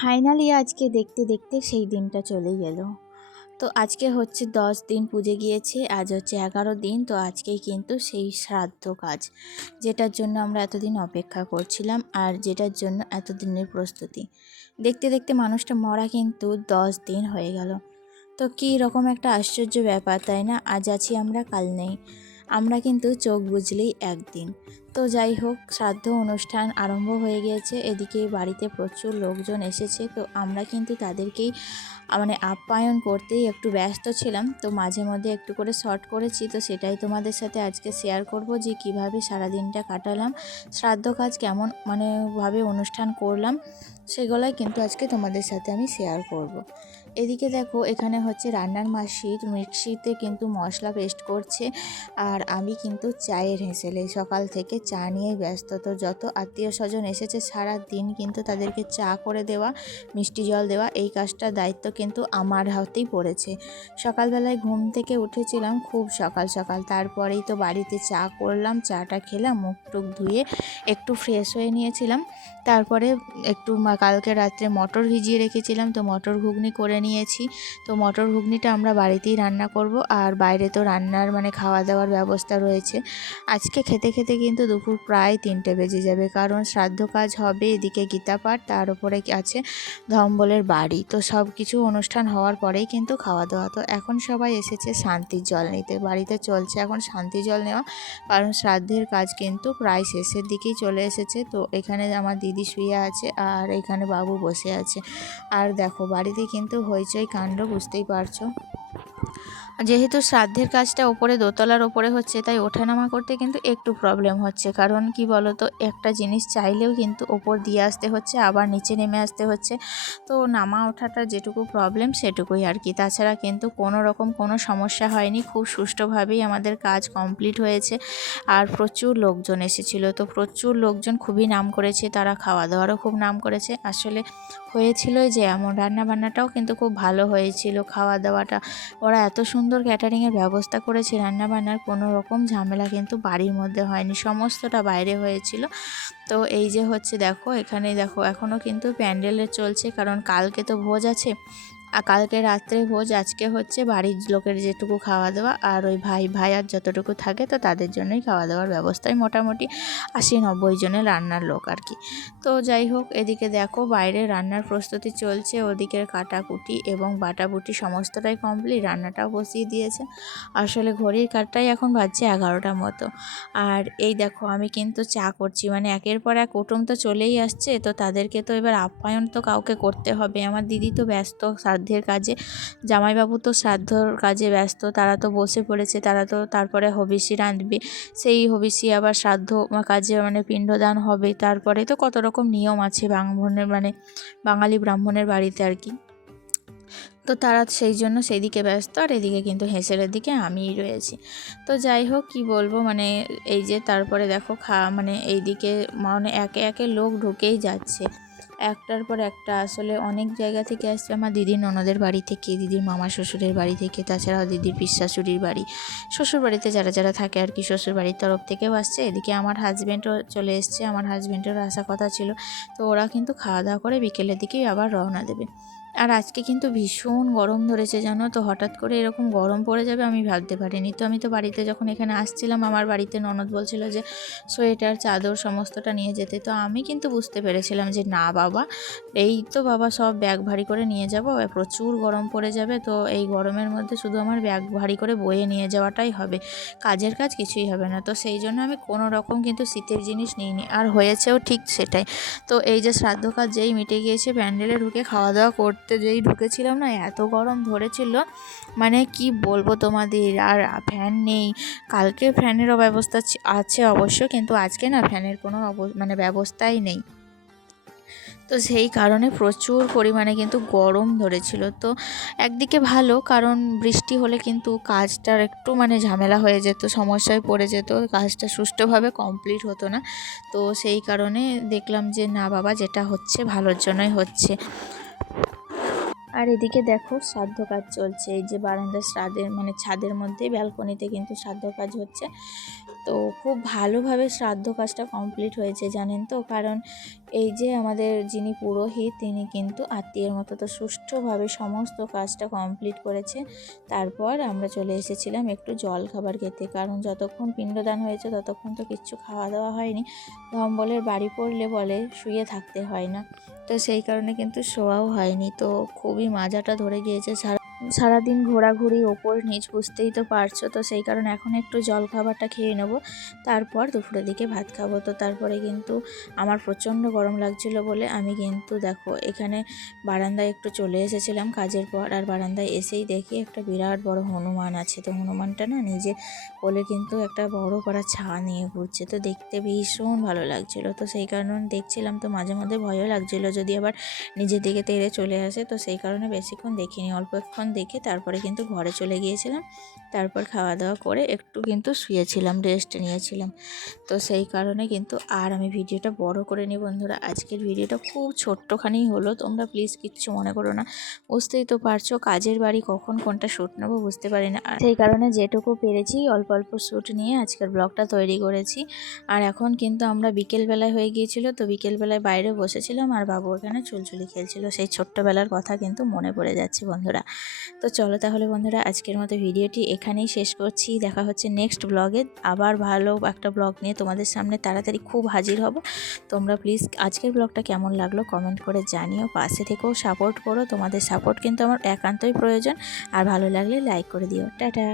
Finally আজকে দেখতে দেখতে সেই দিনটা চলেই এলো। তো আজকে হচ্ছে 10 দিন পুজো গিয়েছে, আজ হচ্ছে 11 দিন। তো আজকেই কিন্তু সেই শ্রাদ্ধ কাজ, যেটার জন্য আমরা এতদিন অপেক্ষা করছিলাম আর যেটার জন্য এতদিনের প্রস্তুতি। দেখতে দেখতে মানুষটা মরা কিন্তু 10 দিন হয়ে গেল। তো কী রকম একটা আশ্চর্য ব্যাপার, তাই না? আজ আছি আমরা, কাল নেই। আমরা কিন্তু চোখ বুঝলেই একদিন। তো যাই হোক, শ্রাদ্ধ অনুষ্ঠান আরম্ভ হয়ে গিয়েছে। এদিকে বাড়িতে প্রচুর লোকজন এসেছে। তো আমরা কিন্তু তাদেরকেই মানে আপ্যায়ন করতেই একটু ব্যস্ত ছিলাম। তো মাঝে মধ্যে একটু করে শর্ট করেছি, তো সেটাই তোমাদের সাথে আজকে শেয়ার করব যে কিভাবে সারাদিনটা কাটালাম, শ্রাদ্ধ কাজ কেমন ভাবে অনুষ্ঠান করলাম, সেগুলোই কিন্তু আজকে তোমাদের সাথে আমি শেয়ার করব। এদিকে দেখো, এখানে হচ্ছে রান্নার মাসি মিক্সিতে কিন্তু মশলা পেস্ট করছে, আর আমি কিন্তু চায়ের হেঁসেলে সকাল থেকে চা নিয়েই ব্যস্ত। তো যত আত্মীয় স্বজন এসেছে সারা দিন কিন্তু তাদেরকে চা করে দেওয়া, মিষ্টি জল দেওয়া, এই কাজটার দায়িত্ব কিন্তু আমার হাতেই পড়েছে। সকালবেলায় ঘুম থেকে উঠেছিলাম খুব সকাল সকাল, তারপরেই তো বাড়িতে চা করলাম, চাটা খেলাম, মুখ টুক ধুয়ে একটু ফ্রেশ হয়ে নিয়েছিলাম। তারপরে একটু কালকে রাত্রে মটর ভিজিয়ে রেখেছিলাম, তো মটর ঘুগনি করে নিয়েছি। তো মটর ঘুগনিটা আমরা বাড়িতেই রান্না করব, আর বাইরে তো রান্নার খাওয়া দাওয়ার ব্যবস্থা রয়েছে। আজকে খেতে খেতে কিন্তু দুপুর প্রায় 3টে বেজে যাবে, কারণ শ্রাদ্ধ কাজ হবে, এদিকে গীতা পাঠ, তার উপরে আছে ধম্বলের বাড়ি। তো সব কিছু অনুষ্ঠান হওয়ার পরেই কিন্তু খাওয়া দাওয়া। তো এখন সবাই এসেছে শান্তির জল নিতে, বাড়িতে চলছে এখন শান্তি জল নেওয়া, কারণ শ্রাদ্ধের কাজ কিন্তু প্রায় শেষের দিকেই চলে এসেছে। তো এখানে আমার দিদি শুয়ে আছে আর এখানে বাবু বসে আছে। আর দেখো বাড়িতে কিন্তু হইচই কাণ্ড, বুঝতেই পারছো। যেহেতু শ্রাদ্ধের কাজটা ওপরে দোতলার ওপরে হচ্ছে, তাই ওঠানামা করতে কিন্তু একটু প্রবলেম হচ্ছে। কারণ কি বলো তো, একটা জিনিস চাইলেও কিন্তু ওপর দিয়ে আসতে হচ্ছে, আবার নিচে নেমে আসতে হচ্ছে। তো নামা ওঠাটা যেটুকু প্রবলেম সেটুকুই আর কি, তাছাড়া কিন্তু কোনো রকম কোনো সমস্যা হয়নি। খুব সুষ্ঠুভাবেই আমাদের কাজ কমপ্লিট হয়েছে। আর প্রচুর লোকজন এসেছিলো, তো প্রচুর লোকজন খুবই নাম করেছে, তারা খাওয়া দাওয়ারও খুব নাম করেছে। আসলে হয়েছিল যে এমন, রান্নাবান্নাটাও কিন্তু খুব ভালো হয়েছিল। খাওয়া দাওয়াটা ওরা এত সুন্দর ক্যাটারিংয়ের ব্যবস্থা করেছে, রান্নাবান্নার কোনো রকম ঝামেলা কিন্তু বাড়ির মধ্যে হয়নি, সমস্তটা বাইরে হয়েছিল। তো এই যে হচ্ছে দেখো, এখানে দেখো এখনও কিন্তু প্যান্ডেলের চলছে, কারণ কালকে তো ভোজ আছে, আর কালকে রাত্রে ভোজ, আজকে হচ্ছে বাড়ির লোকের যেটুকু খাওয়া দাওয়া, আর ওই ভাই আর যতটুকু থাকে তো তাদের জন্যই খাওয়া দাওয়ার ব্যবস্থায় মোটামুটি 80-90 জনের রান্নার লোক আর কি। তো যাই হোক, এদিকে দেখো বাইরে রান্নার প্রস্তুতি চলছে, ওদিকের কাটাকুটি এবং বাটাবুটি সমস্তটাই কমপ্লিট, রান্নাটাও বসিয়ে দিয়েছে। আসলে ঘড়ির কাঁটাই এখন বাজছে 11টার মতো। আর এই দেখো আমি কিন্তু চা করছি, একের পর এক কুটুম তো চলেই আসছে, তো তাদেরকে তো এবার আপ্যায়ন তো কাউকে করতে হবে। আমার দিদি তো ব্যস্ত শ্রাদ্ধের কাজে, জামাইবাবু তো শ্রাদ্ধর কাজে ব্যস্ত, তারা তো বসে পড়েছে, তারা তো তারপরে হবিষি রাঁধবে, সেই হবিষি আবার শ্রাদ্ধ কাজে পিণ্ডদান হবে, তারপরে তো কত রকম নিয়ম আছে ব্রাহ্মণের বাঙালি ব্রাহ্মণের বাড়িতে আর কি। তো তারা সেই জন্য সেই দিকে ব্যস্ত, আর এদিকে কিন্তু হেঁসেলের দিকে আমিই রয়েছি। তো যাই হোক, কি বলবো, এই যে তারপরে দেখো এইদিকে একে একে লোক ঢুকেই যাচ্ছে, একটার পর একটা। আসলে অনেক জায়গা থেকে আসছে, আমার দিদির ননদের বাড়ি থেকে, দিদির মামা শ্বশুরের বাড়ি থেকে, তাছাড়াও দিদির পিসশাশুড়ির বাড়ি, শ্বশুর বাড়িতে যারা যারা থাকে আর কি, শ্বশুর বাড়ির তরফ থেকেও আসছে। এদিকে আমার হাজব্যান্ডও চলে এসছে, আমার হাজব্যান্ডেরও আসা কথা ছিল। তো ওরা কিন্তু খাওয়া দাওয়া করে বিকেলের দিকেই আবার রওনা দেবে। আর আজকে কিন্তু ভীষণ গরম ধরেছে জানো তো, হঠাৎ করে এরকম গরম পড়ে যাবে আমি ভাবতে পারিনি। তো আমি তো বাড়িতে যখন এখানে আসছিলাম, আমার বাড়িতে ননদ বলছিল যে সোয়েটার চাদর সমস্তটা নিয়ে যেতে। তো আমি কিন্তু বুঝতে পেরেছিলাম যে না বাবা, এই তো বাবা সব ব্যাগ ভারী করে নিয়ে যাব, প্রচুর গরম পড়ে যাবে। তো এই গরমের মধ্যে শুধু আমার ব্যাগ ভারী করে বয়ে নিয়ে যাওয়াটাই হবে, কাজের কাজ কিছুই হবে না। তো সেই জন্য আমি কোনো রকম কিন্তু শীতের জিনিস নিইনি, আর হয়েছেও ঠিক সেটাই। তো এই যে শ্রাদ্ধ কাজ যেই মিটে গিয়েছে, প্যান্ডেলে ঢুকে খাওয়া দাওয়া করতে যেই ঢুকেছিলাম না, এত গরম ধরেছিল কি বলবো তোমাদের। আর ফ্যান নেই, কালকে ফ্যানেরও ব্যবস্থা আছে অবশ্য, কিন্তু আজকে না ফ্যানের কোনো ব্যবস্থাই নেই। তো সেই কারণে প্রচুর পরিমাণে কিন্তু গরম ধরেছিল। তো একদিকে ভালো, কারণ বৃষ্টি হলে কিন্তু কাজটার একটু ঝামেলা হয়ে যেত, সমস্যায় পড়ে যেত, কাজটা সুষ্ঠুভাবে কমপ্লিট হতো না। তো সেই কারণে দেখলাম যে না বাবা, যেটা হচ্ছে ভালোর জন্যই হচ্ছে। আর এদিকে দেখো শ্রাদ্ধ কাজ চলছে, এই যে বারান্দার শ্রাদ্ধের মানে ছাদের মধ্যে ব্যালকনিতে কিন্তু শ্রাদ্ধ কাজ হচ্ছে। তো খুব ভালোভাবে শ্রাদ্ধ কাজটা কমপ্লিট হয়েছে জানেন তো, কারণ এই যে আমাদের যিনি পুরোহিত তিনি কিন্তু আত্মীয়ের মতো তো সুষ্ঠুভাবে সমস্ত কাজটা কমপ্লিট করেছে। তারপর আমরা চলে এসেছিলাম একটু জল খাবার খেতে, কারণ যতক্ষণ পিণ্ডদান হয়েছে ততক্ষণ তো কিচ্ছু খাওয়া দাওয়া হয়নি। ধম্বলের বাড়ি পড়লে বলে শুয়ে থাকতে হয় না, তো সেই কারণে কিন্তু শোয়াও হয়নি। তো খুবই মাজাটা ধরে গিয়েছে, সারাদিন ঘোরাঘুরি ওপর নিচ বুঝতেই তো পারছো। তো সেই কারণে এখন একটু জল খাবারটা খেয়ে নেবো, তারপর দুপুরের দিকে ভাত খাবো। তো তারপরে কিন্তু আমার প্রচণ্ড গরম লাগছিল বলে আমি কিন্তু দেখো এখানে বারান্দায় একটু চলে এসেছিলাম কাজের পর। আর বারান্দায় এসেই দেখি একটা বিরাট বড় হনুমান আছে। তো হনুমানটা না নিজে কোলে কিন্তু একটা বড় করা ছা নিয়ে ঘুরছে, তো দেখতে ভীষণ ভালো লাগছিল। তো সেই কারণে দেখছিলাম, তো মাঝে মধ্যে ভয়ও লাগছিল যদি আবার নিজের দিকে তেড়ে চলে আসে। তো সেই কারণে বেশিক্ষণ দেখিনি, অল্পক্ষণ দেখে তারপরে কিন্তু ঘরে চলে গিয়েছিলাম। তারপর খাওয়া দাওয়া করে একটু কিন্তু শুয়েছিলাম, রেস্ট নিয়েছিলাম। তো সেই কারণে কিন্তু আর আমি ভিডিওটা বড় করে নিই বন্ধুরা। আজকের ভিডিওটা খুব ছোট্টখানি হলো, তোমরা প্লিজ কিচ্ছু মনে করো না। বুঝতেই তো পারছো কাজের বাড়ি কখন কোনটা শ্যুট নেবো বুঝতে পারি না, আর সেই কারণে যেটুকু পেরেছি অল্প অল্প শ্যুট নিয়ে আজকের ব্লগটা তৈরি করেছি। আর এখন কিন্তু আমরা বিকেলবেলায় হয়ে গিয়েছিল, তো বিকেলবেলায় বাইরে বসেছিলাম আর বাবু এখানে চুলচুলি খেলছিল। সেই ছোট্টবেলার কথা কিন্তু মনে পড়ে যাচ্ছে বন্ধুরা। তো চলো তাহলে বন্ধুরা আজকের মতো ভিডিওটি এখানেই শেষ করছি। দেখা হচ্ছে নেক্সট ব্লগে, আবার ভালো একটা ব্লগ নিয়ে তোমাদের সামনে তাড়াতাড়ি খুব হাজির হব। তোমরা প্লিজ আজকের ব্লগটা কেমন লাগলো কমেন্ট করে জানিও, পাশে থেকেও সাপোর্ট করো। তোমাদের সাপোর্ট কিন্তু আমার একান্তই প্রয়োজন। আর ভালো লাগলে লাইক করে দিও। টাটা।